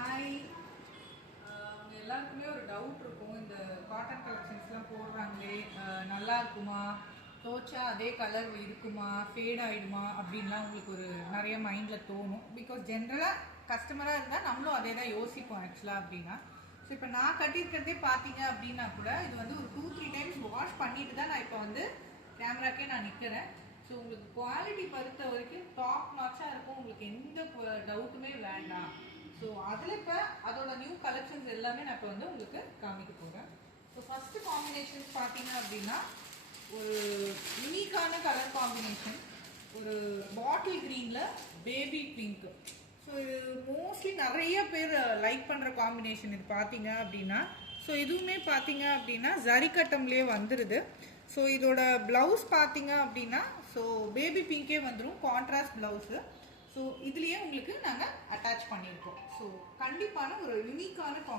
Hi. எல்லாருக்குமே ஒரு doubt இருக்கும், இந்த காட்டன் கலெக்ஷன்ஸ்லாம் போடுறாங்களே நல்லா இருக்குமா, தோச்சா அதே கலர் இருக்குமா, ஃபேட் ஆகிடுமா அப்படின்லாம் உங்களுக்கு ஒரு நிறைய மைண்டில் தோணும். பிகாஸ் ஜென்ரலாக கஸ்டமராக இருந்தால் நம்மளும் அதே தான் யோசிப்போம் ஆக்சுவலாக அப்படின்னா. ஸோ இப்போ நான் கட்டியிருக்கிறதே பார்த்தீங்க அப்படின்னா கூட இது வந்து ஒரு 2-3 டைம்ஸ் வாஷ் பண்ணிட்டு தான் நான் இப்போ வந்து கேமராக்கே நான் நிற்கிறேன். ஸோ உங்களுக்கு குவாலிட்டி பொறுத்த வரைக்கும் டாப் நாச்சாக இருக்கும், உங்களுக்கு எந்த டவுட்டுமே வேண்டாம். ஸோ அதில் இப்போ அதோட நியூ கலெக்ஷன்ஸ் எல்லாமே நான் இப்போ வந்து உங்களுக்கு காமிக்க போகிறேன். ஸோ ஃபஸ்ட்டு காம்பினேஷன்ஸ் பார்த்தீங்க அப்படின்னா ஒரு யூனிக்கான கலர் காம்பினேஷன், ஒரு பாட்டில் க்ரீனில் பேபி பிங்க். ஸோ இது மோஸ்ட்லி நிறைய பேர் லைக் பண்ணுற காம்பினேஷன் இது பார்த்தீங்க அப்படின்னா. ஸோ இதுவுமே பார்த்தீங்க அப்படின்னா ஜரிகட்டம்லேயே வந்துடுது. ஸோ இதோட ப்ளவுஸ் பார்த்தீங்க அப்படின்னா ஸோ பேபி பிங்கே வந்துடும், கான்ட்ராஸ்ட் ப்ளவுஸு. ஸோ இதுலேயே உங்களுக்கு நாங்கள் அட்டாச் பண்ணியிருக்கோம். ஸோ கண்டிப்பான ஒரு யூனிக்கான